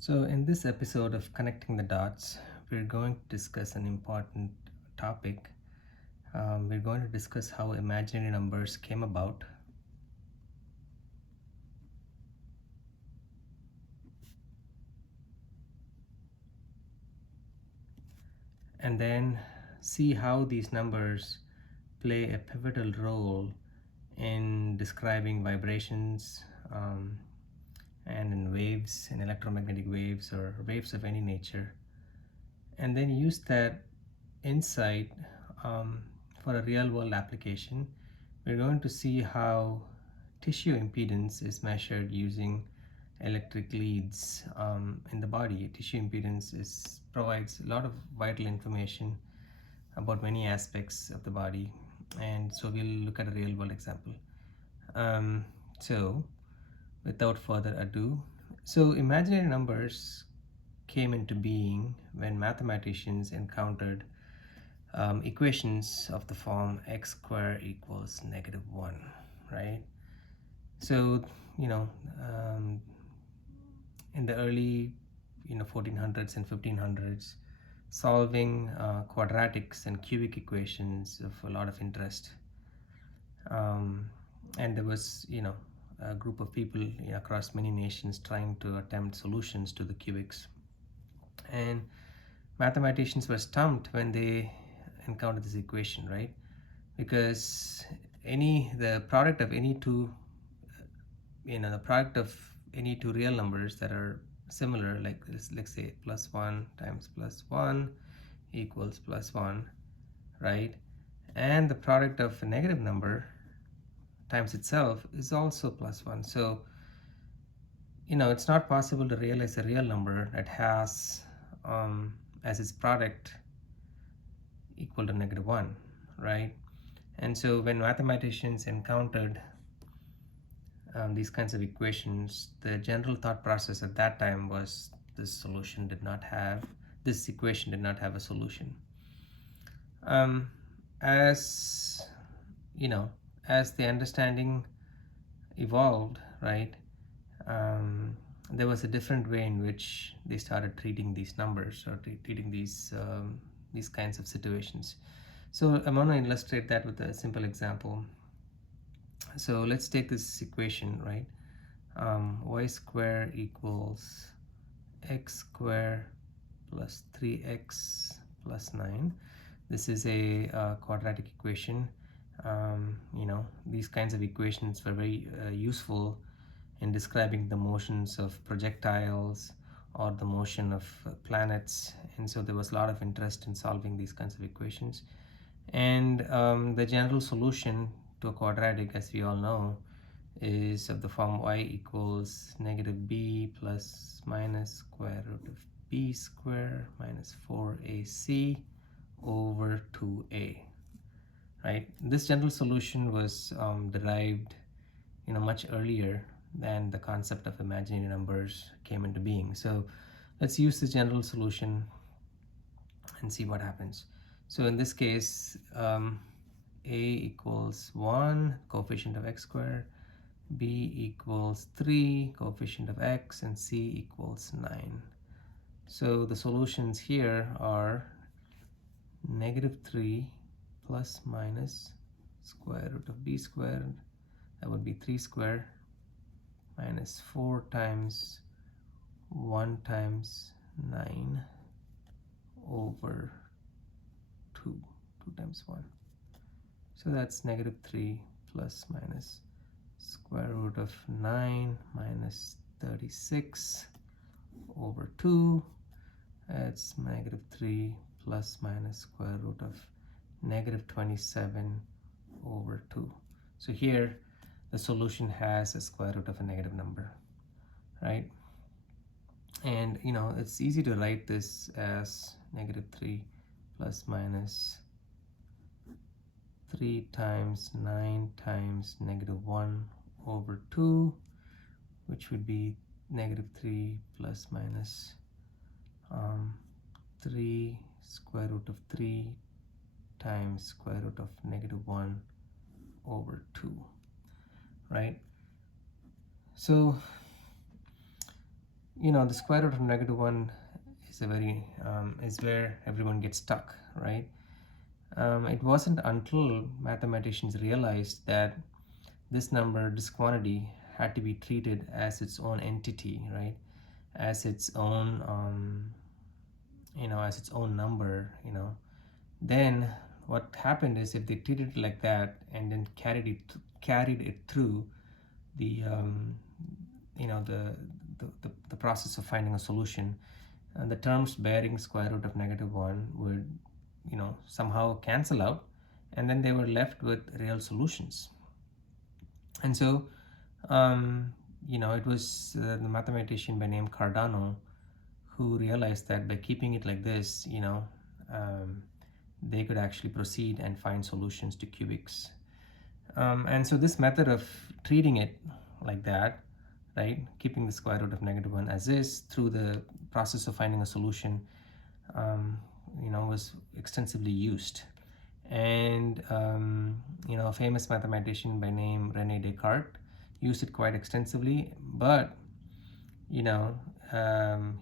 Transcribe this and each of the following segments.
So, in this episode of Connecting the Dots, we're going to discuss an important topic. We're going to discuss how imaginary numbers came about, and then see how these numbers play a pivotal role in describing vibrations and in waves, in electromagnetic waves or waves of any nature, and then use that insight um, for a real world application. We're going to see how tissue impedance is measured using electric leads in the body. Tissue impedance provides a lot of vital information about many aspects of the body, and so we'll look at a real world example. So, without further ado, so imaginary numbers came into being when mathematicians encountered equations of the form x squared equals -1, right? So, you know, um, in the early, 1400s and 1500s, solving quadratics and cubic equations of a lot of interest. And there was, a group of people across many nations trying to attempt solutions to the cubics. And mathematicians were stumped when they encountered this equation, right? Because the product of any two the product of any two real numbers that are similar, like this, let's say +1 times +1 equals +1, right? And the product of a negative number times itself is also +1. So it's not possible to realize a real number that has as its product equal to -1, right? And so when mathematicians encountered these kinds of equations, the general thought process at that time was this equation did not have a solution. Um, as you know, as the understanding evolved, right, there was a different way in which they started treating these numbers or treating these kinds of situations. So I'm going to illustrate that with a simple example. So let's take this equation, right? Y square equals x square plus 3x plus 9. This is a quadratic equation. These kinds of equations were very useful in describing the motions of projectiles or the motion of planets, and so there was a lot of interest in solving these kinds of equations. And the general solution to a quadratic, as we all know, is of the form y equals -b plus minus square root of b square minus 4ac over 2a, right? This general solution was derived much earlier than the concept of imaginary numbers came into being. So let's use the general solution and see what happens. So in this case, a equals 1, coefficient of x squared, b equals 3, coefficient of x, and c equals 9. So the solutions here are -3 plus minus square root of b squared, that would be 3 squared, minus 4 times 1 times 9 over 2 times 1. So that's -3 plus minus square root of 9 minus 36 over 2. That's -3 plus minus square root of -27 over 2. So here the solution has a square root of a negative number, right? And it's easy to write this as -3 plus minus 3 times 9 times -1 over 2, which would be -3 plus minus 3 square root of 3 times square root of -1 over 2, right? So the square root of -1 is a very is where everyone gets stuck, right? It wasn't until mathematicians realized that this quantity had to be treated as its own entity, right? As its own, as its own number, then what happened is if they treated it like that and then carried it through the the process of finding a solution, the terms bearing square root of -1 would somehow cancel out, and then they were left with real solutions. And so it was the mathematician by name Cardano who realized that by keeping it like this, they could actually proceed and find solutions to cubics. And so this method of treating it like that, right, keeping the square root of -1 as is through the process of finding a solution, was extensively used. And a famous mathematician by name Rene Descartes used it quite extensively. But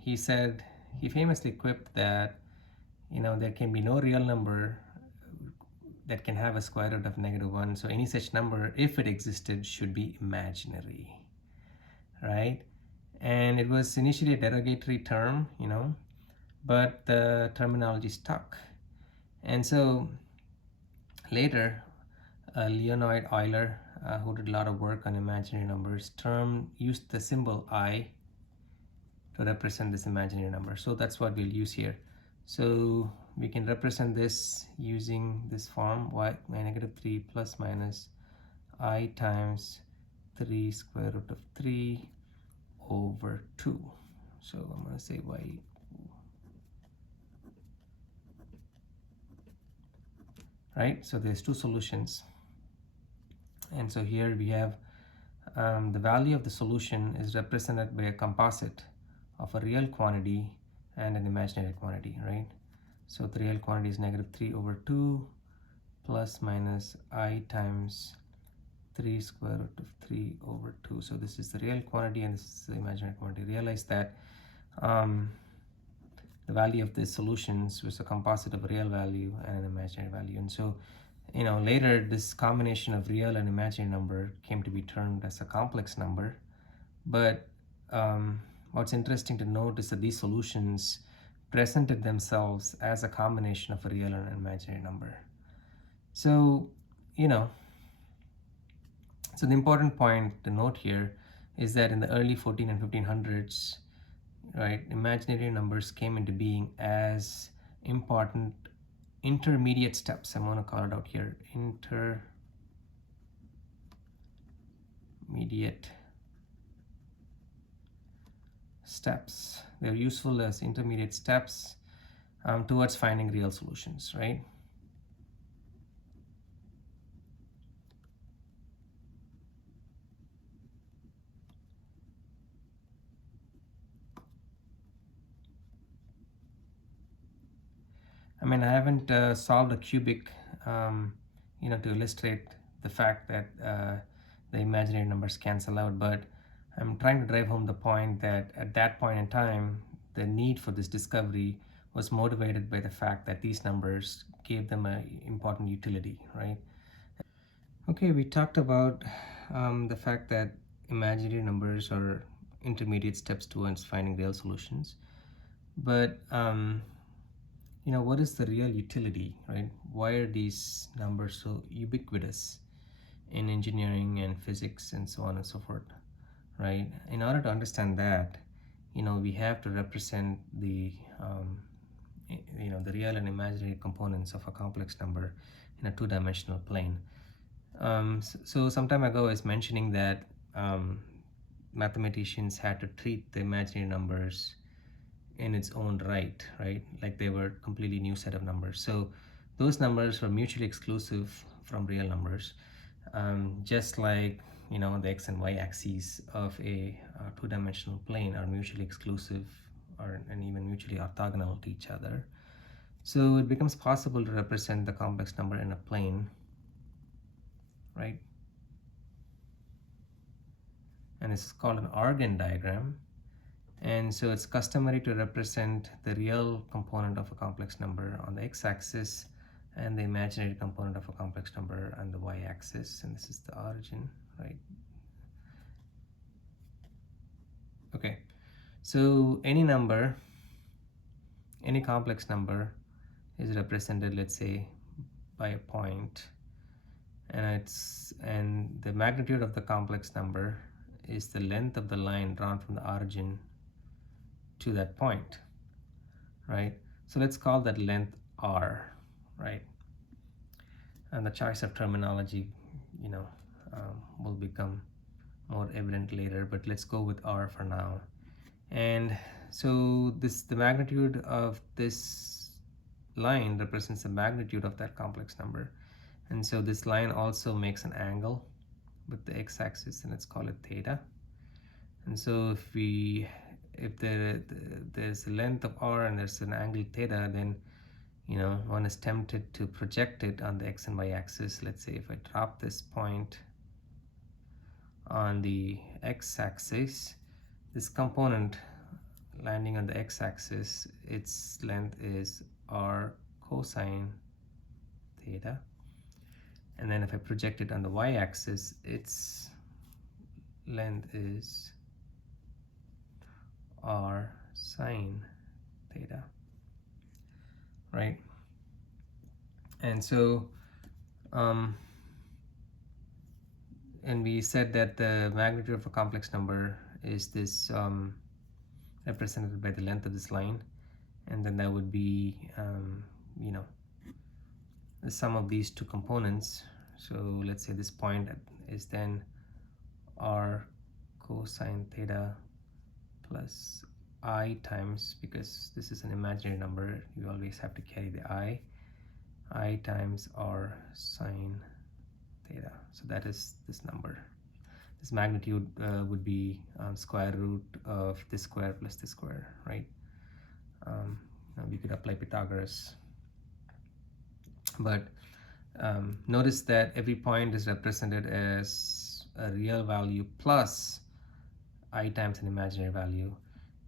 he said, he famously quipped that there can be no real number that can have a square root of -1. So any such number, if it existed, should be imaginary, right? And it was initially a derogatory term, but the terminology stuck. And so later, Leonhard Euler, who did a lot of work on imaginary numbers, used the symbol I to represent this imaginary number. So that's what we'll use here. So we can represent this using this form, y -3 plus minus I times 3 square root of 3 over 2. So I'm going to say y. Right, so there's two solutions. And so here we have the value of the solution is represented by a composite of a real quantity and an imaginary quantity, right? So the real quantity is -3 over 2 plus minus I times 3 square root of 3 over 2. So this is the real quantity and this is the imaginary quantity. Realize that the value of the solutions was a composite of a real value and an imaginary value. And so later this combination of real and imaginary number came to be termed as a complex number. But what's interesting to note is that these solutions presented themselves as a combination of a real and an imaginary number. So so the important point to note here is that in the early 14 and 1500s, right, imaginary numbers came into being as important intermediate steps. I'm going to call it out here, intermediate steps. They're useful as intermediate steps towards finding real solutions, right? I mean, I haven't solved a cubic, to illustrate the fact that the imaginary numbers cancel out, but I'm trying to drive home the point that at that point in time, the need for this discovery was motivated by the fact that these numbers gave them an important utility, right? Okay, we talked about the fact that imaginary numbers are intermediate steps towards finding real solutions. But what is the real utility, right? Why are these numbers so ubiquitous in engineering and physics and so on and so forth, right? In order to understand that, we have to represent the the real and imaginary components of a complex number in a two-dimensional plane. So some time ago I was mentioning that mathematicians had to treat the imaginary numbers in its own right, like they were a completely new set of numbers. So those numbers were mutually exclusive from real numbers, just like the x and y axes of a two-dimensional plane are mutually exclusive and even mutually orthogonal to each other. So it becomes possible to represent the complex number in a plane, right? And this is called an Argand diagram. And so it's customary to represent the real component of a complex number on the x-axis and the imaginary component of a complex number on the y-axis, and this is the origin, right? Okay, so any number, any complex number is represented, let's say, by a point, and the magnitude of the complex number is the length of the line drawn from the origin to that point, right? So let's call that length r, right? And the choice of terminology, will become more evident later, but let's go with r for now. And so the magnitude of this line represents the magnitude of that complex number, and so this line also makes an angle with the x-axis, and let's call it theta. And so if there's a length of r and there's an angle theta, then one is tempted to project it on the x and y axis. Let's say if I drop this point on the x-axis, this component landing on the x-axis, its length is r cosine theta. And then if I project it on the y-axis, its length is r sine theta, right? And so and we said that the magnitude of a complex number is this represented by the length of this line, and then that would be the sum of these two components. So let's say this point is then r cosine theta plus I times, because this is an imaginary number, you always have to carry the I times r sine theta. So that is this number. This magnitude would be square root of this square plus this square, right? Now we could apply Pythagoras, but notice that every point is represented as a real value plus I times an imaginary value.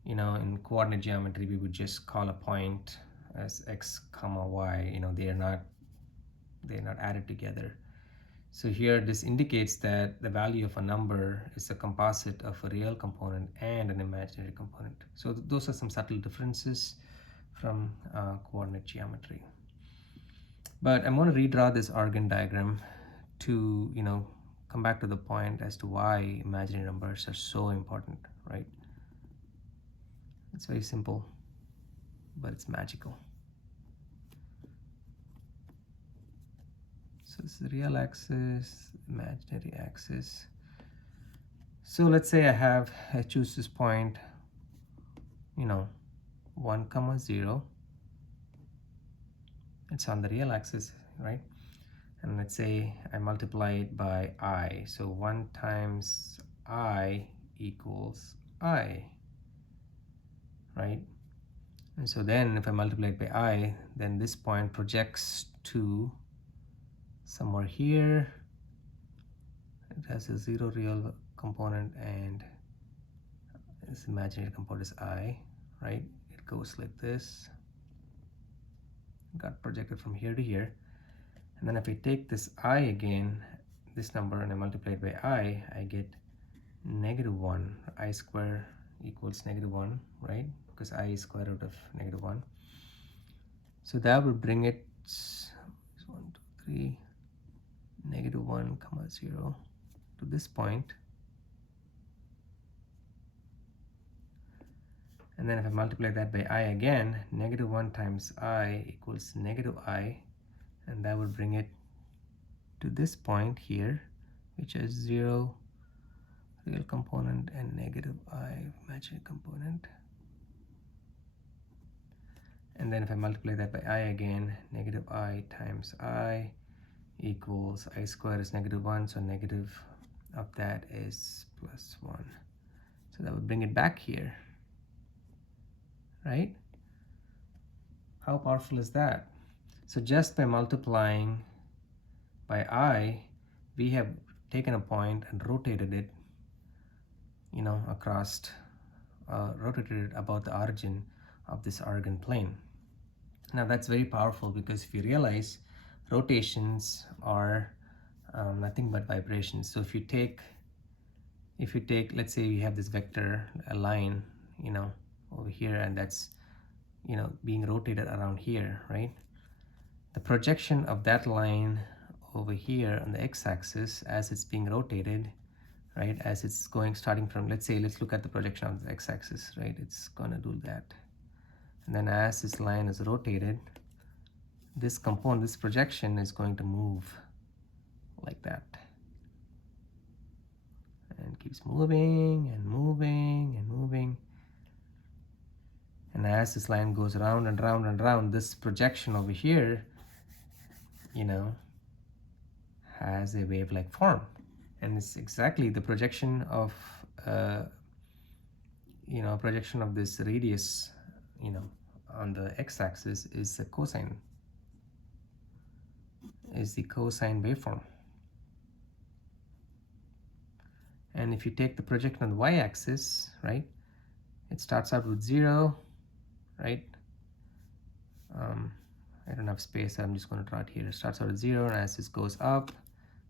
In coordinate geometry, we would just call a point as x comma y. They are not added together. So here this indicates that the value of a number is a composite of a real component and an imaginary component. So those are some subtle differences from coordinate geometry. But I'm going to redraw this Argand diagram to come back to the point as to why imaginary numbers are so important, right? It's very simple, but it's magical. So this is the real axis, imaginary axis. So let's say I choose this point, 1, 0. It's on the real axis, right? And let's say I multiply it by I. So 1 times I equals I, right? And so then if I multiply it by I, then this point projects to somewhere here. It has a 0 real component and this imaginary component is I, right? It goes like this. Got projected from here to here. And then if I take this I again, this number, and I multiply it by I get -1. I square equals -1, right? Because I is square root of -1. So that would bring it 1, 2, 3, -1, 0 to this point. And then if I multiply that by I again, -1 times I equals -I, and that would bring it to this point here, which is 0 real component and -I imaginary component. And then if I multiply that by I again, -I times I equals I squared is -1, so negative of that is +1. So that would bring it back here, right? How powerful is that? So just by multiplying by I, we have taken a point and rotated it, across rotated about the origin of this origin plane. Now that's very powerful, because if you realize rotations are nothing but vibrations. So if you take, let's say you have this vector, a line, over here, and that's, being rotated around here, right? The projection of that line over here on the x-axis as it's being rotated, right, as it's going, starting from, let's look at the projection of the x-axis, right? It's going to do that. And then as this line is rotated, this component, this projection is going to move like that. And keeps moving and moving and moving. And as this line goes around and round and round, this projection over here, has a wave-like form. And it's exactly the projection of, projection of this radius, on the x-axis is the cosine waveform. And if you take the projection on the y-axis, right, it starts out with 0, right? I don't have space, so I'm just going to draw it here. It starts out at 0, and as this goes up,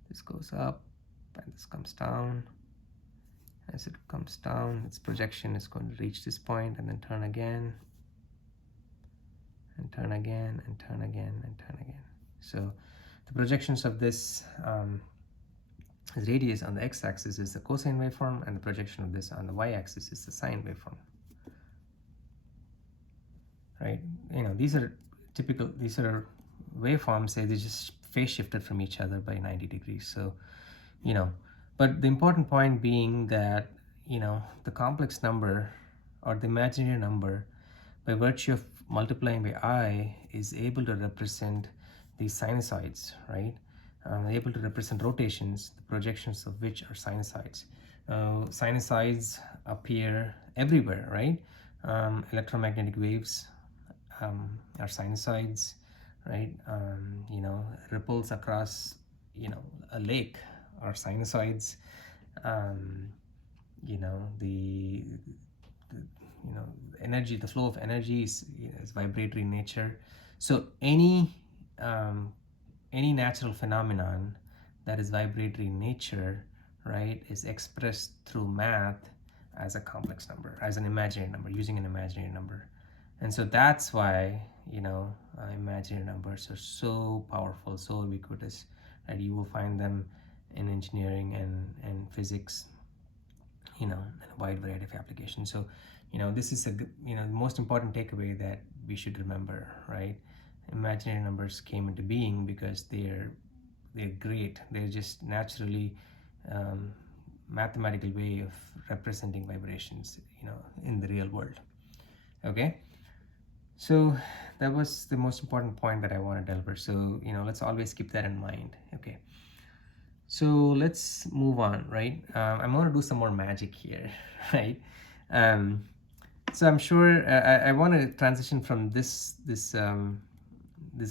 and this comes down. As it comes down, its projection is going to reach this point and then turn again, and turn again, and turn again, and turn again. So the projections of this radius on the x-axis is the cosine waveform, and the projection of this on the y-axis is the sine waveform. Right? These are waveforms. They just phase shifted from each other by 90 degrees. So, but the important point being that, the complex number or the imaginary number, by virtue of multiplying by I, is able to represent these sinusoids, right? Able to represent rotations, the projections of which are sinusoids. Sinusoids appear everywhere, right? Electromagnetic waves are sinusoids, right? Ripples across, a lake are sinusoids. Energy, the flow of energy is vibratory in nature. So any natural phenomenon that is vibratory in nature, right, is expressed through math as a complex number, as an imaginary number, using an imaginary number. And so that's why, imaginary numbers are so powerful, so ubiquitous, that you will find them in engineering and physics, in a wide variety of applications. So, this is the most important takeaway that we should remember, right? Imaginary numbers came into being because they're great. They're just naturally mathematical way of representing vibrations, in the real world. Okay. So that was the most important point that I want to deliver. So, let's always keep that in mind. Okay. So let's move on, right? I'm going to do some more magic here, right? So I'm sure I want to transition from this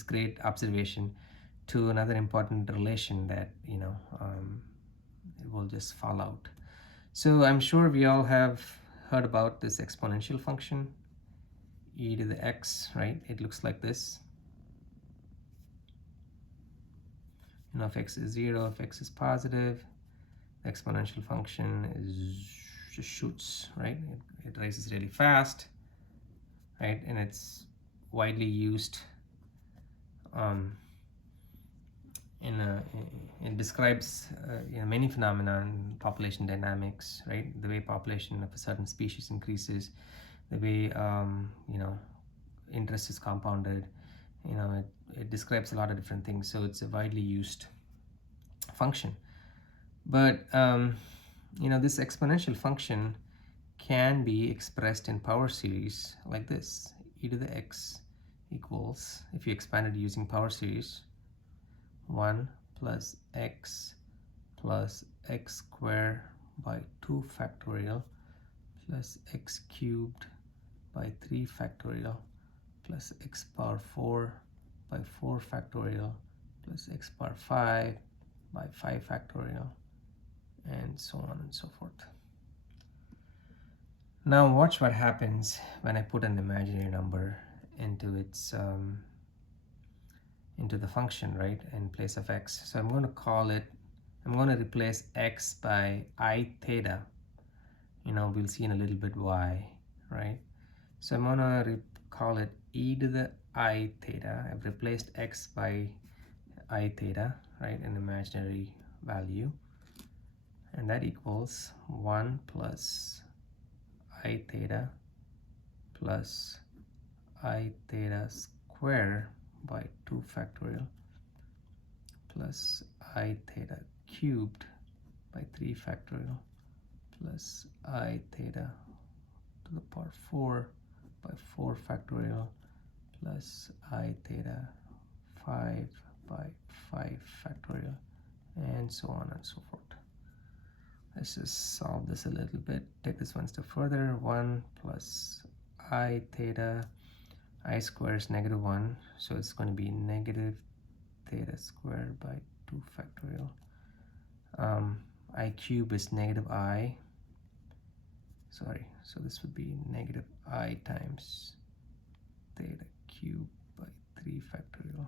great observation to another important relation that, it will just fall out. So I'm sure we all have heard about this exponential function, e to the x, right? It looks like this. If x is 0, if x is positive, the exponential function just shoots, right? It rises really fast, right? And it's widely used it describes many phenomena in population dynamics, right? The way population of a certain species increases, the way interest is compounded, it describes a lot of different things. So it's a widely used function. But this exponential function can be expressed in power series like this: e to the x equals, if you expand it using power series, 1 plus x squared by 2 factorial plus x cubed by 3 factorial plus x power 4 by 4 factorial plus x power 5 by 5 factorial, and so on and so forth. Now watch what happens when I put an imaginary number into its into the function, right, in place of x. So I'm going to call it, I'm going to replace x by I theta. We'll see in a little bit why, right? So I'm going to call it e to the I theta. I've replaced x by I theta, right, an imaginary value, and that equals 1 plus I theta plus I theta square by 2 factorial plus I theta cubed by 3 factorial plus I theta to the power 4 by 4 factorial plus I theta 5 by 5 factorial, and so on and so forth. Let's just solve this a little bit. Take this one step further. 1 plus I theta, I square is -1, so it's going to be negative theta squared by 2 factorial. I cube is negative I. Sorry, so this would be negative I times theta cubed by 3 factorial.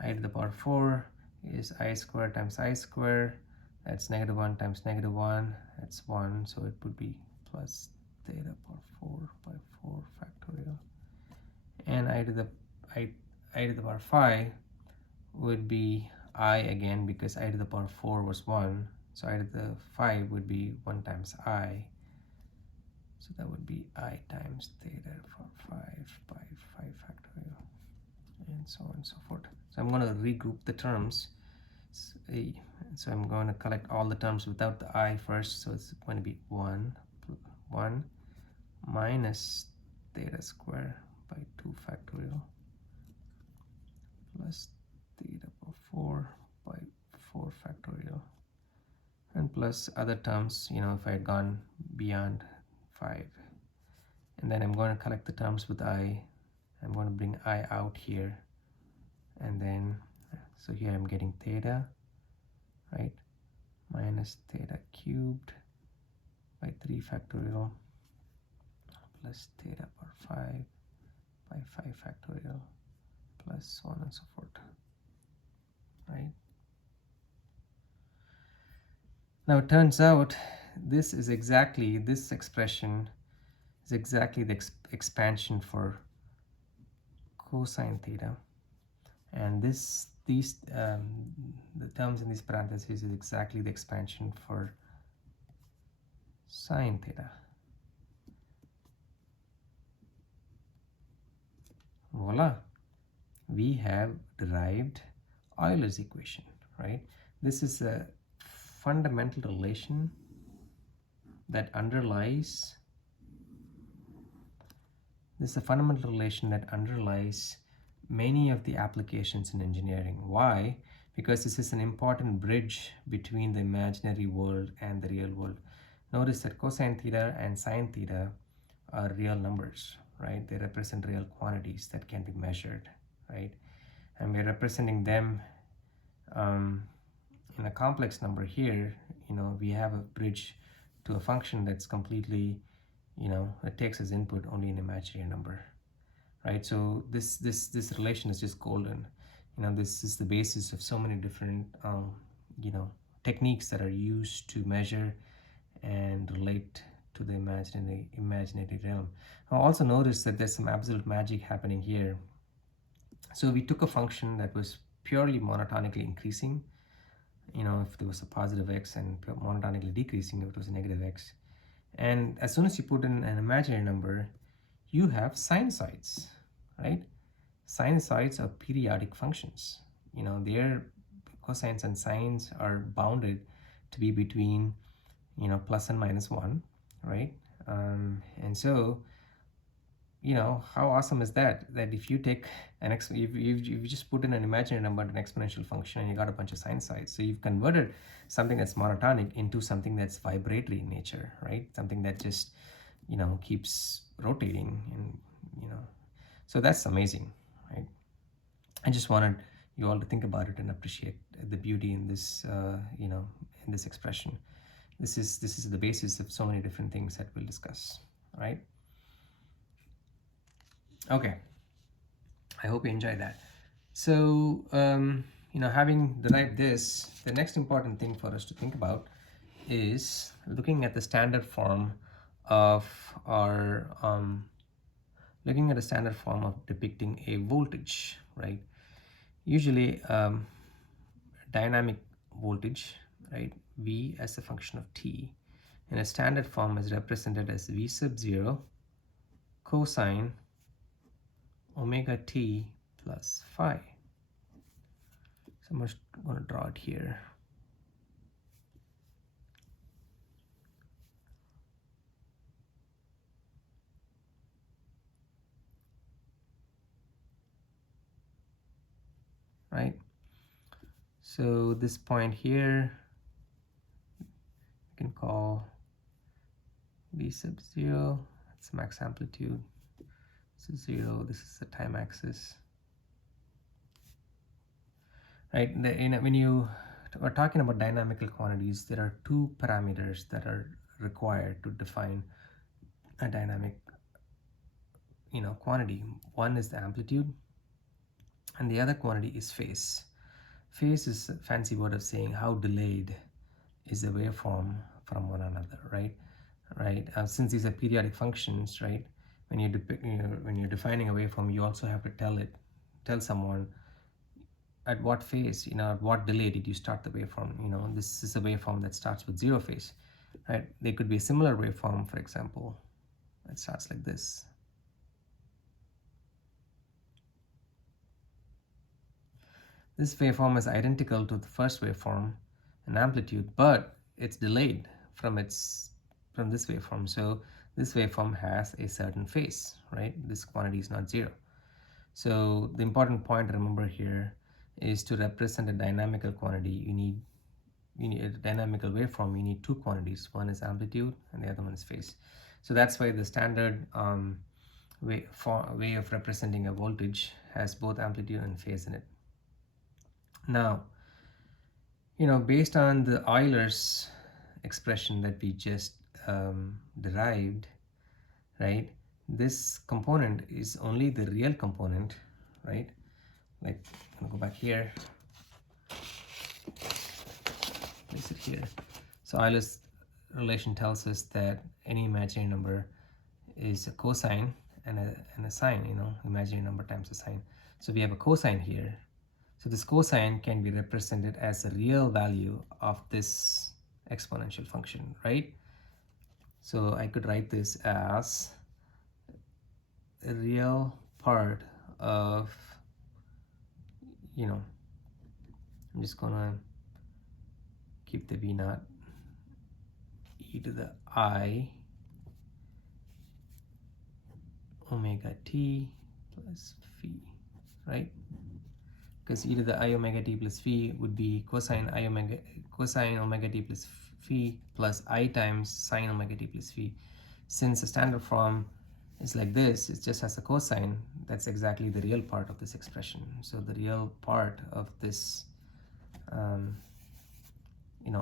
I to the power 4 is I square times I square. That's -1 times -1. That's 1, so it would be plus theta power 4 by 4 factorial. And I to the power 5 would be I again, because I to the power 4 was 1. So I to the 5 would be 1 times I. So that would be I times theta for 5 by 5 factorial, and so on and so forth. So I'm going to regroup the terms. So I'm going to collect all the terms without the I first. So it's going to be 1 minus theta square by 2 factorial plus theta power 4 by 4 factorial, and plus other terms, if I had gone beyond 5. And then I'm going to collect the terms with I. I'm going to bring I out here, and then so here I'm getting theta, right, minus theta cubed by 3 factorial plus theta power 5 by 5 factorial plus so on and so forth, right? Now it turns out this expression is exactly the expansion for cosine theta, and the terms in these parentheses is exactly the expansion for sine theta. Voila, we have derived Euler's equation, right? This is a fundamental relation that underlies many of the applications in engineering. Why? Because this is an important bridge between the imaginary world and the real world. Notice that cosine theta and sine theta are real numbers, right? They represent real quantities that can be measured, right? And we're representing them in a complex number here. We have a bridge to a function that's completely, it takes as input only an imaginary number, right? So this relation is just golden. This is the basis of so many different techniques that are used to measure and relate to the imaginary realm. Now also notice that there's some absolute magic happening here. So we took a function that was purely monotonically increasing, if there was a positive x, and monotonically decreasing if it was a negative x. And as soon as you put in an imaginary number, you have sinusoids, right? Sinusoids are periodic functions. Their cosines and sines are bounded to be between, plus and minus 1, right? And so, how awesome is that? That if you take if you just put in an imaginary number, an exponential function, and you got a bunch of sinusoids. So you've converted something that's monotonic into something that's vibratory in nature, right? Something that just, keeps rotating, and, so that's amazing, right? I just wanted you all to think about it and appreciate the beauty in this, in this expression. this is the basis of so many different things that we'll discuss, right? Okay, I hope you enjoyed that. So having derived this, the next important thing for us to think about is looking at the standard form of our looking at a standard form of depicting a voltage, right? Usually dynamic voltage, right, V as a function of t in a standard form is represented as V sub 0 cosine omega t plus phi. So I'm just going to draw it here. Right? So this point here, you can call V sub 0, it's max amplitude. This is 0, this is the time axis. Right? When you are talking about dynamical quantities, there are two parameters that are required to define a dynamic quantity. One is the amplitude, and the other quantity is phase. Phase is a fancy word of saying how delayed is the waveform from one another, right? Since these are periodic functions, right? When you're defining a waveform, you also have to tell someone at what phase, at what delay did you start the waveform. This is a waveform that starts with 0 phase, right? There could be a similar waveform, for example, that starts like this. This waveform is identical to the first waveform in amplitude, but it's delayed from this waveform. So this waveform has a certain phase, right? This quantity is not 0. So the important point to remember here is to represent a dynamical quantity, you need a dynamical waveform, you need two quantities. One is amplitude and the other one is phase. So that's why the standard way of representing a voltage has both amplitude and phase in it. Now, based on the Euler's expression that we just derived, right, this component is only the real component, right? Like, I'm gonna go back here, place it here. So Euler's relation tells us that any imaginary number is a cosine and a sine, imaginary number times a sine. So we have a cosine here. So this cosine can be represented as a real value of this exponential function, right? So I could write this as a real part of, I'm just gonna keep the v naught e to the I omega t plus phi, right? Because e to the I omega t plus phi would be cosine omega t plus phi plus I times sine omega t plus phi. Since the standard form is like this, it just has a cosine, that's exactly the real part of this expression. So the real part of this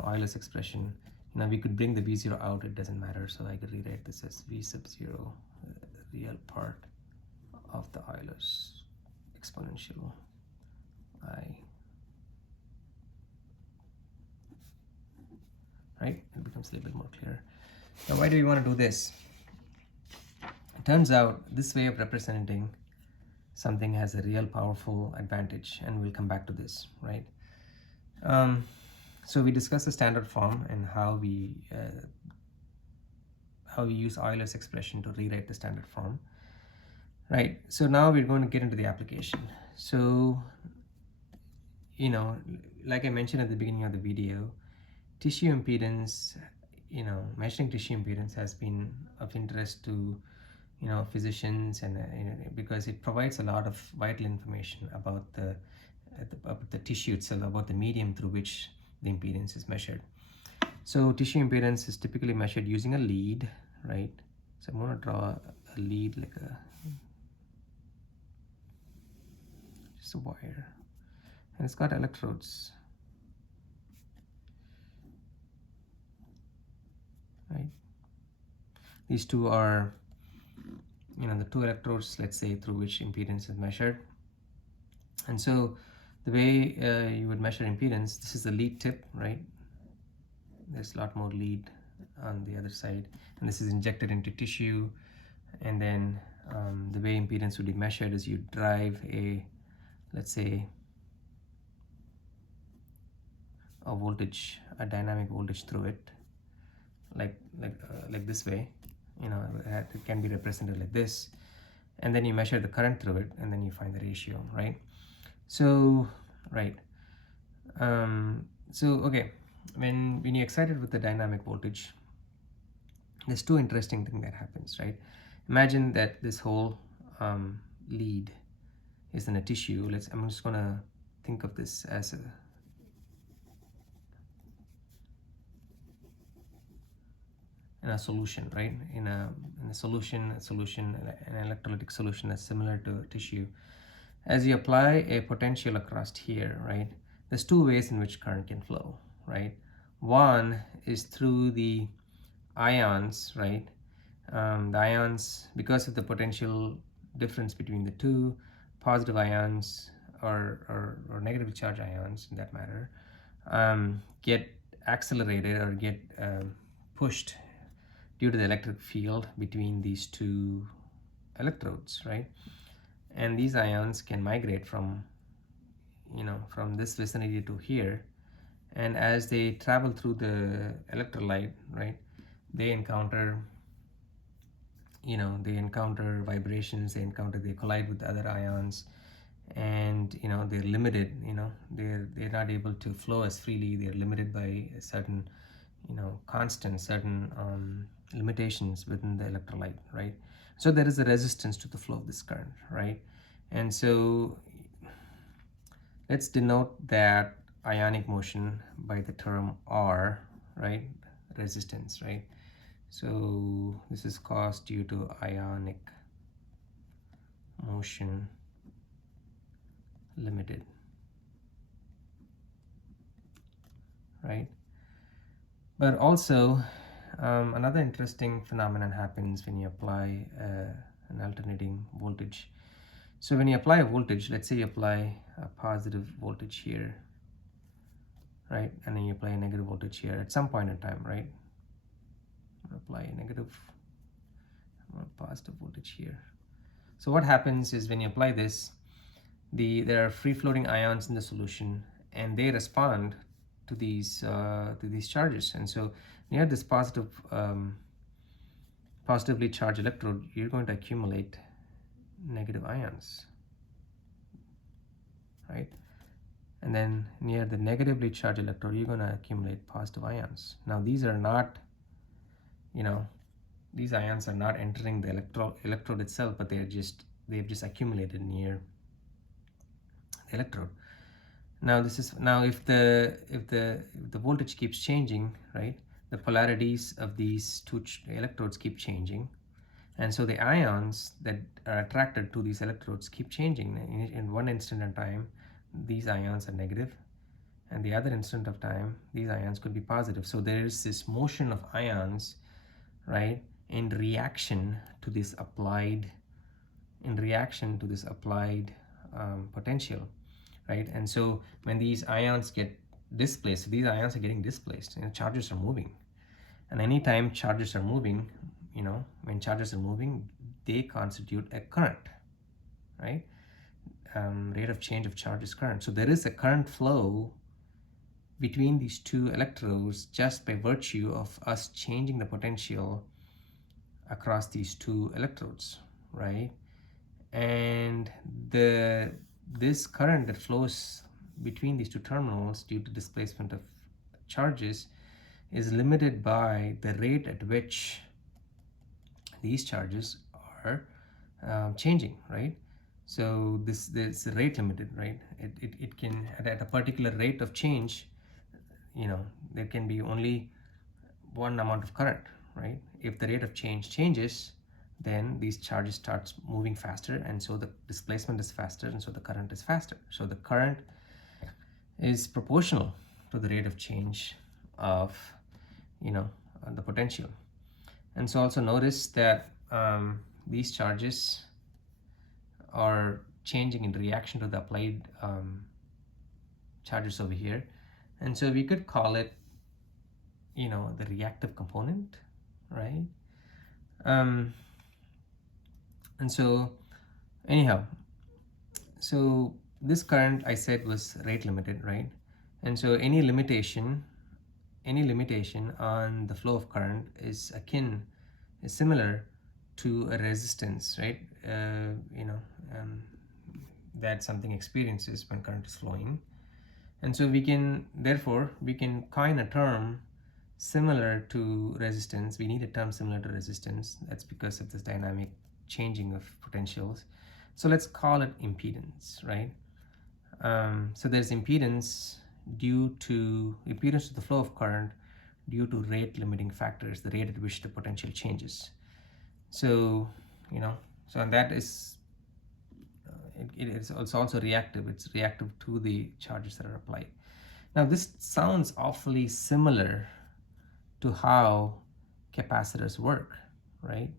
Euler's expression, we could bring the v0 out, it doesn't matter. So I could rewrite this as v sub 0, real part of the Euler's exponential I. Right? It becomes a little bit more clear. Now, why do we want to do this? It turns out this way of representing something has a real powerful advantage, and we'll come back to this, right? So we discussed the standard form and how we use Euler's expression to rewrite the standard form, right? So now we're going to get into the application. So, like I mentioned at the beginning of the video, tissue impedance, measuring tissue impedance has been of interest to physicians, and because it provides a lot of vital information about the tissue itself, about the medium through which the impedance is measured. So tissue impedance is typically measured using a lead, right? So I'm going to draw a lead like just a wire, and it's got electrodes. right? These two are, the two electrodes, let's say, through which impedance is measured. And so the way you would measure impedance, this is the lead tip, right? There's a lot more lead on the other side, and this is injected into tissue. And then the way impedance would be measured is you drive let's say, a voltage, a dynamic voltage through it, like this way. It can be represented like this, and then you measure the current through it, and then you find the ratio, right? So, right. Okay, when you're excited with the dynamic voltage, there's two interesting things that happens, right? Imagine that this whole lead is in a tissue. I'm just gonna think of this as a solution, right? In a solution, an electrolytic solution that's similar to tissue. As you apply a potential across here, right, there's two ways in which current can flow, right? One is through the ions, right? The ions, because of the potential difference between the two, positive ions or negatively charged ions, in that matter, get accelerated or get pushed due to the electric field between these two electrodes, right? And these ions can migrate from this vicinity to here, and as they travel through the electrolyte, right, they encounter vibrations, they collide with other ions, and they're limited. They're not able to flow as freely. They're limited by a certain certain limitations within the electrolyte, right? So there is a resistance to the flow of this current, right? And so let's denote that ionic motion by the term R, right? Resistance, right? So this is caused due to ionic motion limited, right? But also another interesting phenomenon happens when you apply an alternating voltage. So when you apply a voltage, let's say you apply a positive voltage here, right, and then you apply a negative voltage here at some point in time, right? I'm going to apply a negative, positive voltage here. So what happens is when you apply this, there are free-floating ions in the solution, and they respond to these charges. And so near this positively charged electrode, you're going to accumulate negative ions, right? And then near the negatively charged electrode, you're going to accumulate positive ions. Now these are not, these ions are not entering the electrode itself, but they've just accumulated near the electrode. Now if the voltage keeps changing, right, the polarities of these two electrodes keep changing, and so the ions that are attracted to these electrodes keep changing. In one instant of time, these ions are negative, and the other instant of time, these ions could be positive. So there is this motion of ions, right, in reaction to this applied potential, right? And so when these ions get displaced, these ions are getting displaced, charges are moving. And anytime charges are moving, when charges are moving, they constitute a current, right? Rate of change of charge is current. So there is a current flow between these two electrodes just by virtue of us changing the potential across these two electrodes, right? And this current that flows between these two terminals due to displacement of charges is limited by the rate at which these charges are changing, right? So this rate limited, right? It can, at a particular rate of change, there can be only one amount of current, right? If the rate of change changes, then these charges starts moving faster, and so the displacement is faster, and so the current is faster. So the current is proportional to the rate of change of the potential. And so also notice that these charges are changing in reaction to the applied charges over here. And so we could call it, you know, the reactive component, right? And so anyhow, so this current I said was rate limited, right? And so any limitation on the flow of current is similar to a resistance, right? That something experiences when current is flowing. And so therefore we can coin a term similar to resistance. We need a term similar to resistance. That's because of this dynamic changing of potentials. So let's call it impedance, right? So there's impedance to the flow of current due to rate limiting factors, the rate at which the potential changes. So, and that is, it's also reactive. It's reactive to the charges that are applied. Now, this sounds awfully similar to how capacitors work, right?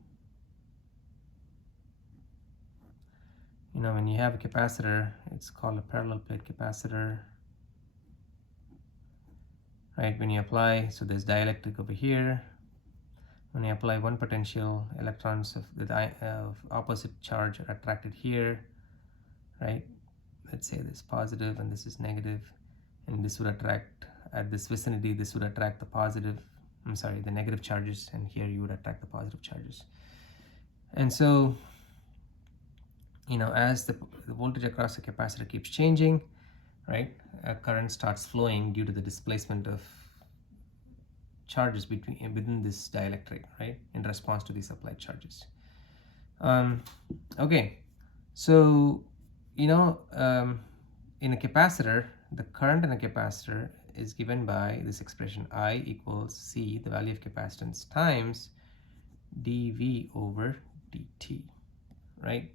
When you have a capacitor, it's called a parallel plate capacitor, right? When you apply, so there's dielectric over here. When you apply one potential, electrons of opposite charge are attracted here, right? Let's say this positive and this is negative, and this would attract, at this vicinity, this would attract the negative charges, and here you would attract the positive charges. And so, as the voltage across the capacitor keeps changing, right, current starts flowing due to the displacement of charges within this dielectric, right, in response to these applied charges. Okay, so in a capacitor, the current in a capacitor is given by this expression: I equals C, the value of capacitance, times dV over dt, right?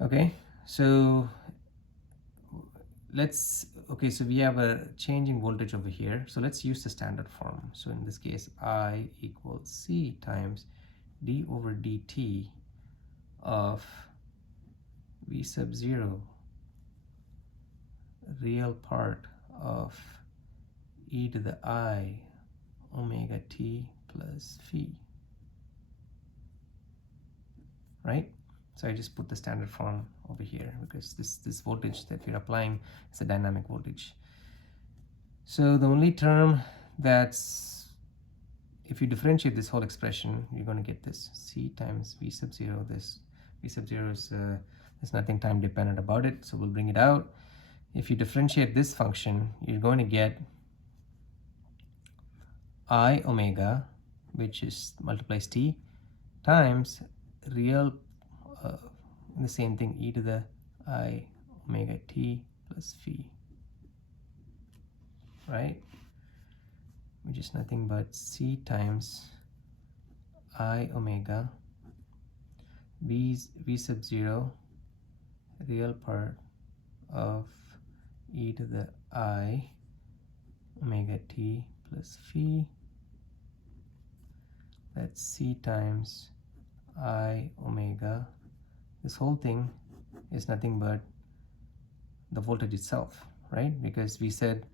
Okay, so so we have a changing voltage over here, so let's use the standard form. So in this case, I equals C times d over dt of V sub 0 real part of e to the I omega t plus phi, right? So I just put the standard form over here because this voltage that we're applying is a dynamic voltage. So the only term that's, if you differentiate this whole expression, you're going to get this C times V sub 0. This V sub 0 is there's nothing time dependent about it, so we'll bring it out. If you differentiate this function, you're going to get I omega, which is multiplies t, times real the same thing, e to the I omega t plus phi, right? Which is nothing but C times I omega v sub 0 real part of e to the I omega t plus phi. That's C times I omega. This whole thing is nothing but the voltage itself, right? Because we said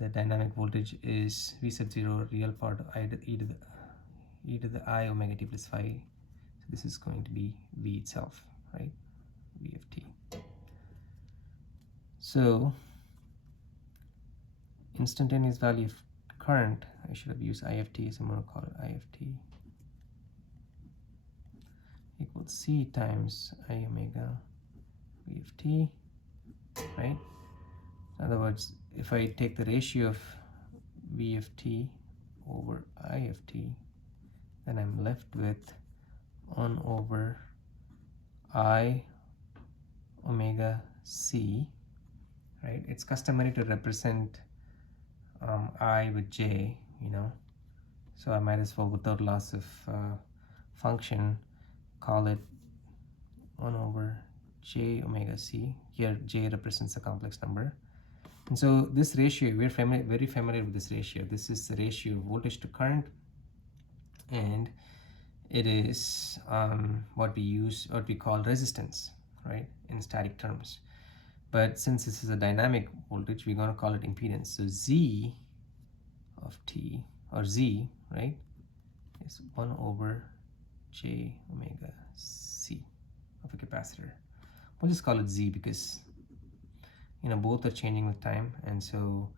the dynamic voltage is V sub 0 real part of e to the I omega t plus phi. So this is going to be V itself, right? V of t. So instantaneous value of current, I should have used I of t, so I'm going to call it I of t, equals C times I omega V of t, right? In other words, if I take the ratio of V of t over I of t, then I'm left with 1 over I omega c, right? It's customary to represent I with j, so I might as well, without loss of function, call it 1 over j omega c. Here j represents a complex number. And so this ratio, we're very familiar with this ratio. This is the ratio of voltage to current, and it is what we call resistance, right, in static terms. But since this is a dynamic voltage, we're going to call it impedance. So Z of T, or Z, right, is 1 over J omega C of a capacitor. We'll just call it Z because, both are changing with time, and so,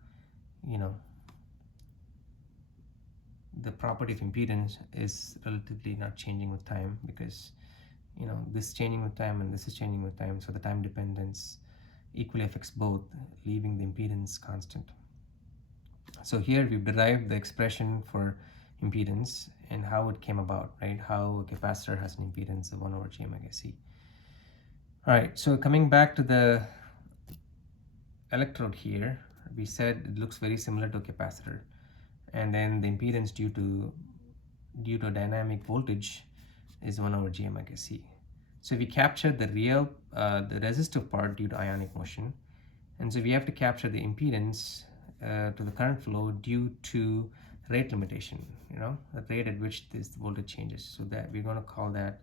the property of impedance is relatively not changing with time because, this is changing with time and this is changing with time, so the time dependence equally affects both, leaving the impedance constant. So here we've derived the expression for impedance and how it came about, right? How a capacitor has an impedance of 1 over J omega C. All right, so coming back to the electrode here, we said it looks very similar to a capacitor, and then the impedance due to dynamic voltage is 1 over J omega C. So we captured the resistive part due to ionic motion, and so we have to capture the impedance to the current flow due to rate limitation, the rate at which this voltage changes. So that we're going to call that,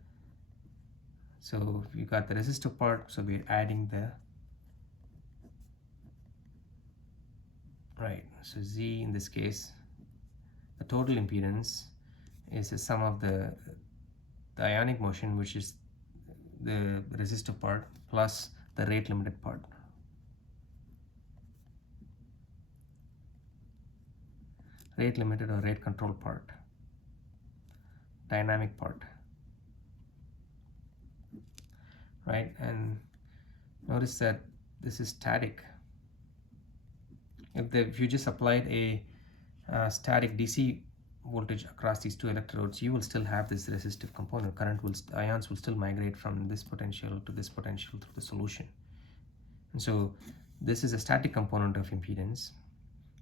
so we got the resistive part, so we're adding right, so Z in this case, the total impedance is the sum of the ionic motion, which is the resistive part, plus the rate limited part. Rate limited or rate control part, dynamic part, right? And notice that this is static. If you just applied a static DC voltage across these two electrodes, you will still have this resistive component. Ions will still migrate from this potential to this potential through the solution. And so this is a static component of impedance.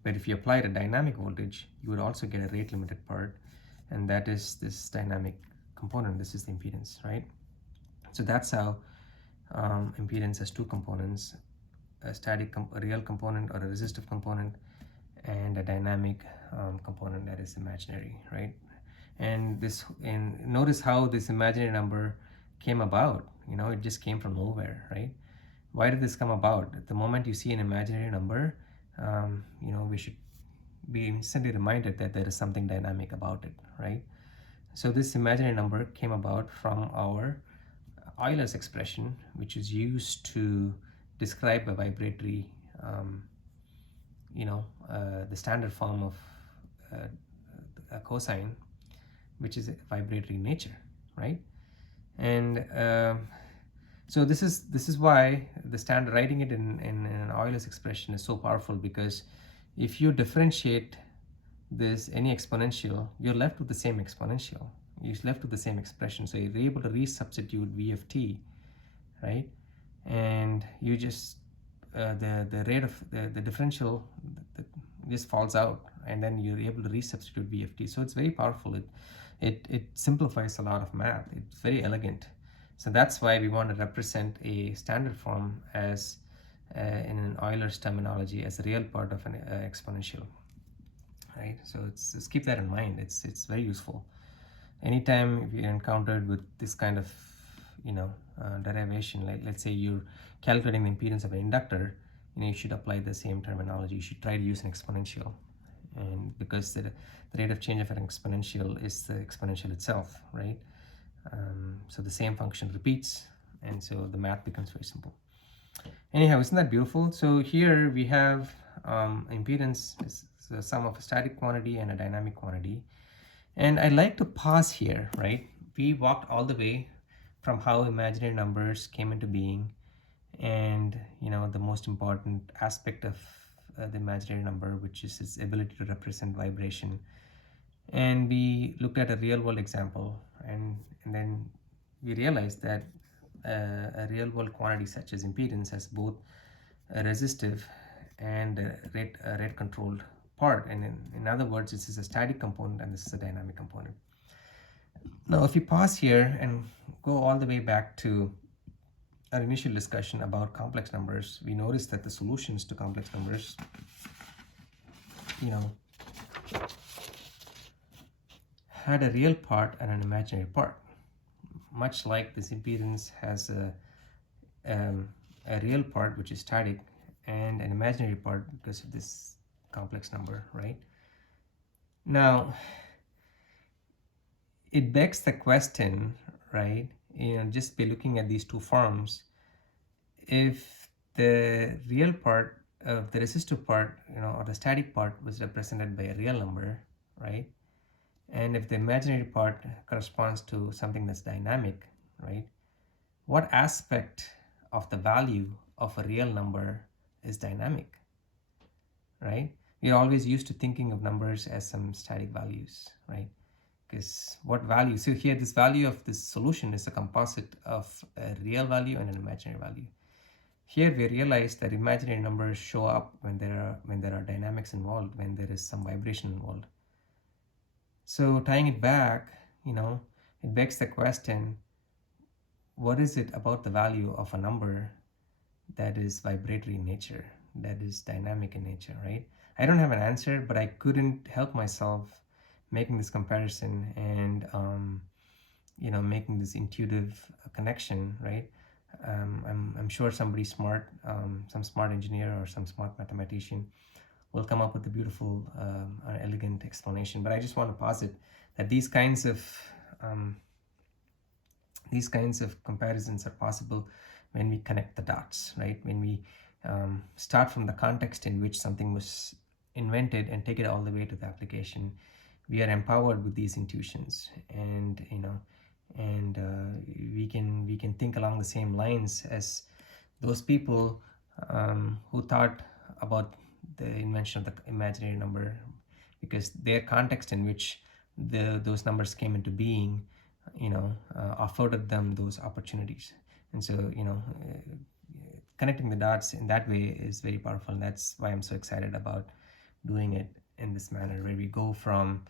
But if you applied a dynamic voltage, you would also get a rate limited part, and that is this dynamic component. This is the impedance, right? So that's how impedance has two components: a a real component or a resistive component, and a dynamic component that is imaginary, right? And notice how this imaginary number came about. It just came from nowhere, right? Why did this come about? At the moment you see an imaginary number, we should be instantly reminded that there is something dynamic about it, right? So this imaginary number came about from our Euler's expression, which is used to describe a vibratory, the standard form of a cosine, which is vibratory in nature, right? And so this is why the standard writing it in an Euler's expression is so powerful, because if you differentiate any exponential, you're left with the same exponential. You're left with the same expression. So you're able to resubstitute v of t, right? And you just the rate of the differential just falls out, and then you're able to resubstitute v of t. So it's very powerful. It simplifies a lot of math. It's very elegant. So that's why we want to represent a standard form as in an Euler's terminology as a real part of an exponential, right? So just keep that in mind. It's very useful. Anytime if you're encountered with this kind of derivation, like let's say you're calculating the impedance of an inductor, you should apply the same terminology. You should try to use an exponential, and because the rate of change of an exponential is the exponential itself, right? So the same function repeats, and so the math becomes very simple. Anyhow, isn't that beautiful? So here we have impedance is the sum of a static quantity and a dynamic quantity. And I like to pause here, right? We walked all the way from how imaginary numbers came into being, and the most important aspect of the imaginary number, which is its ability to represent vibration. And we looked at a real world example, and then we realized that a real world quantity such as impedance has both a resistive and a rate controlled part. And in other words, this is a static component and this is a dynamic component. Now if you pause here and go all the way back to our initial discussion about complex numbers, we noticed that the solutions to complex numbers, you know, had a real part and an imaginary part. Much like this impedance has a real part which is static and an imaginary part because of this complex number, right? Now, it begs the question, right? Just by looking at these two forms, if the real part of the resistive part, or the static part was represented by a real number, right? And if the imaginary part corresponds to something that's dynamic, right? What aspect of the value of a real number is dynamic, right? We're always used to thinking of numbers as some static values, right? Because what value, so here this value of this solution is a composite of a real value and an imaginary value. Here we realize that imaginary numbers show up when there are dynamics involved, when there is some vibration involved. So tying it back, it begs the question, what is it about the value of a number that is vibratory in nature, that is dynamic in nature, right? I don't have an answer, but I couldn't help myself making this comparison and making this intuitive connection, right? I'm sure somebody smart, some smart engineer or some smart mathematician will come up with a beautiful, elegant explanation. But I just want to posit that these kinds of comparisons are possible when we connect the dots, right? When we start from the context in which something was invented and take it all the way to the application, we are empowered with these intuitions, and we can think along the same lines as those people who thought about the invention of the imaginary number, because their context in which those numbers came into being, afforded them those opportunities. And so, connecting the dots in that way is very powerful, and that's why I'm so excited about doing it in this manner, where we go from,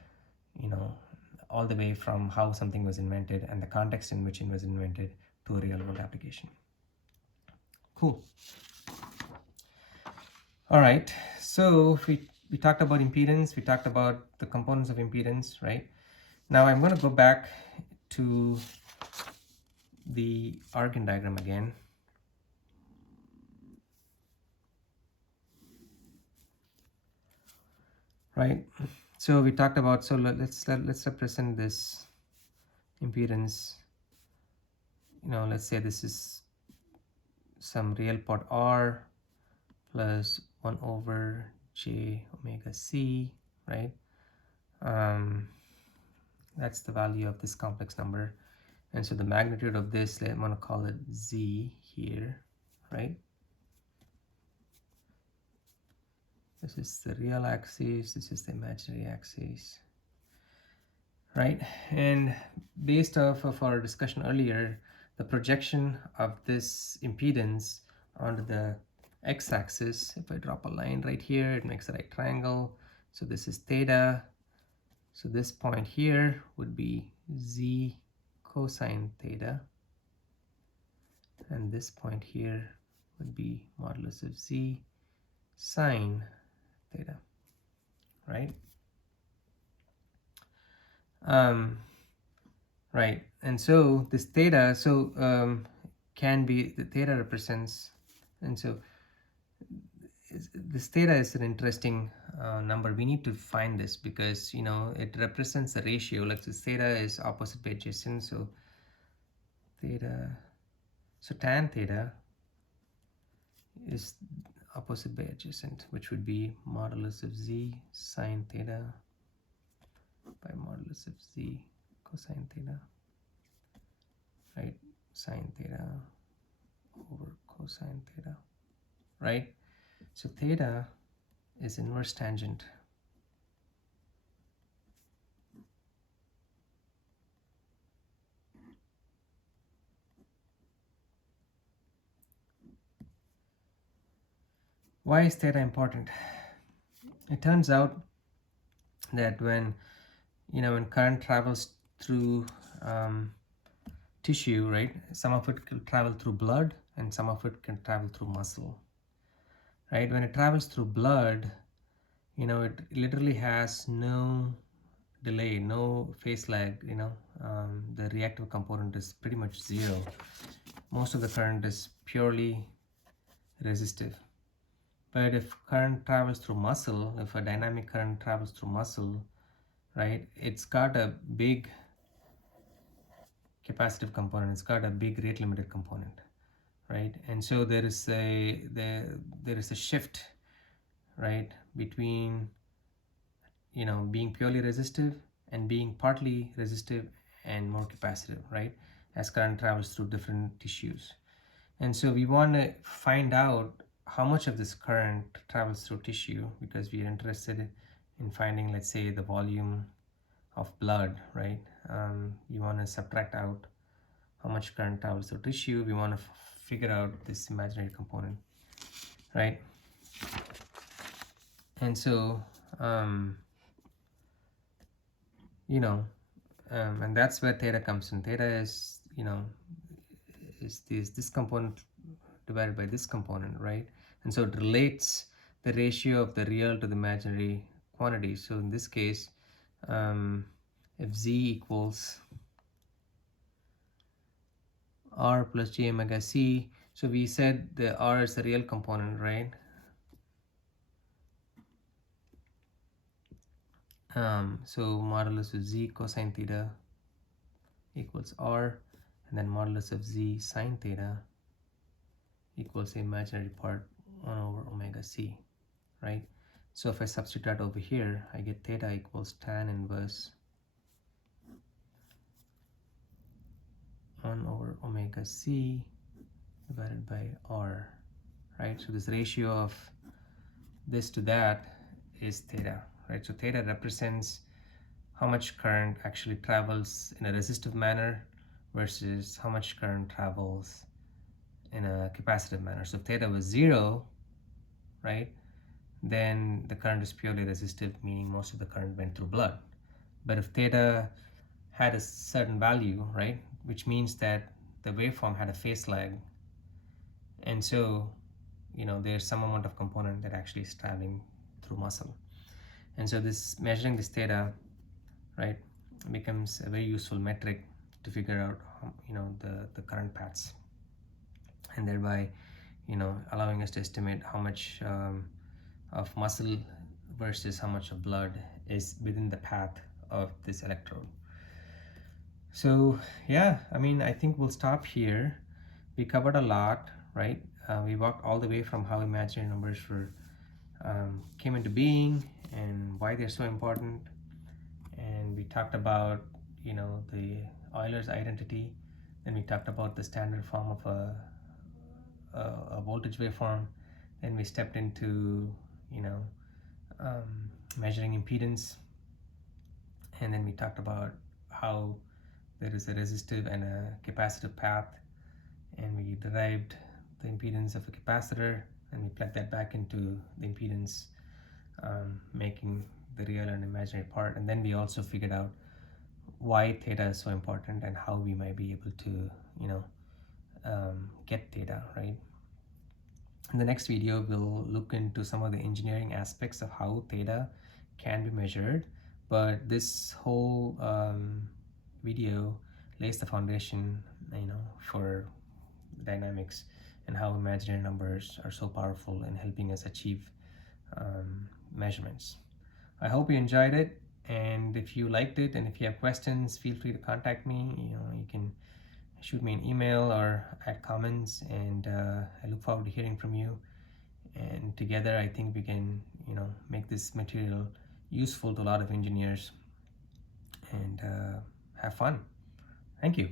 all the way from how something was invented and the context in which it was invented to a real world application. Cool. All right, so we talked about impedance, we talked about the components of impedance, right? Now I'm going to go back to the Argand diagram again. Right, so we talked about, so let's represent this impedance. Let's say this is some real part R plus 1 over j omega c, right? That's the value of this complex number. And so the magnitude of this, I'm going to call it z here, right? This is the real axis, this is the imaginary axis, right? And based off of our discussion earlier, the projection of this impedance onto the x-axis, if I drop a line right here, it makes a right triangle. So this is theta. So this point here would be z cosine theta. And this point here would be modulus of z sine theta, right? Right, and so this theta, can be, the theta represents, and so this theta is an interesting number. We need to find this because it represents the ratio. Like this theta is opposite by adjacent, so theta, so tan theta is opposite by adjacent, which would be modulus of z sine theta by modulus of z cosine theta, right? Sine theta over cosine theta, right? So theta is inverse tangent. Why is theta important? It turns out that when current travels through tissue, right, some of it will travel through blood and some of it can travel through muscle, right? When it travels through blood, it literally has no delay, no phase lag. The reactive component is pretty much zero. Most of the current is purely resistive. But if current travels through muscle, if a dynamic current travels through muscle, right, it's got a big capacitive component, it's got a big rate limited component, right? And so there is a shift, right, between being purely resistive and being partly resistive and more capacitive, right, as current travels through different tissues. And so we want to find out how much of this current travels through tissue, because we are interested in finding, let's say, the volume of blood, right? You want to subtract out how much current travels through tissue. We want to figure out this imaginary component, right? And so and that's where theta comes in. Theta is is this component divided by this component, right? And so it relates the ratio of the real to the imaginary quantity. So in this case, if z equals r plus j omega c, so we said the r is the real component, right? So modulus of z cosine theta equals r, and then modulus of z sine theta equals the imaginary part 1 over omega c, right? So if I substitute that over here, I get theta equals tan inverse 1 over omega c divided by r, right? So this ratio of this to that is theta, right? So theta represents how much current actually travels in a resistive manner versus how much current travels in a capacitive manner. So if theta was 0, right, then the current is purely resistive, meaning most of the current went through blood. But if theta had a certain value, right, which means that the waveform had a phase lag, and so there's some amount of component that actually is traveling through muscle. And so this measuring this theta, right, becomes a very useful metric to figure out the current paths, and thereby allowing us to estimate how much of muscle versus how much of blood is within the path of this electrode. So yeah, I think we'll stop here. We covered a lot, right? We walked all the way from how imaginary numbers came into being and why they're so important, and we talked about the Euler's identity. Then we talked about the standard form of a voltage waveform. Then we stepped into measuring impedance, and then we talked about how there is a resistive and a capacitive path, and we derived the impedance of a capacitor, and we plugged that back into the impedance, making the real and imaginary part. And then we also figured out why theta is so important and how we might be able to get theta, right? In the next video, we'll look into some of the engineering aspects of how theta can be measured, but this whole video lays the foundation for dynamics and how imaginary numbers are so powerful in helping us achieve measurements. I hope you enjoyed it, and if you liked it and if you have questions, feel free to contact me. You can shoot me an email or add comments, and I look forward to hearing from you. And together I think we can make this material useful to a lot of engineers and have fun. Thank you.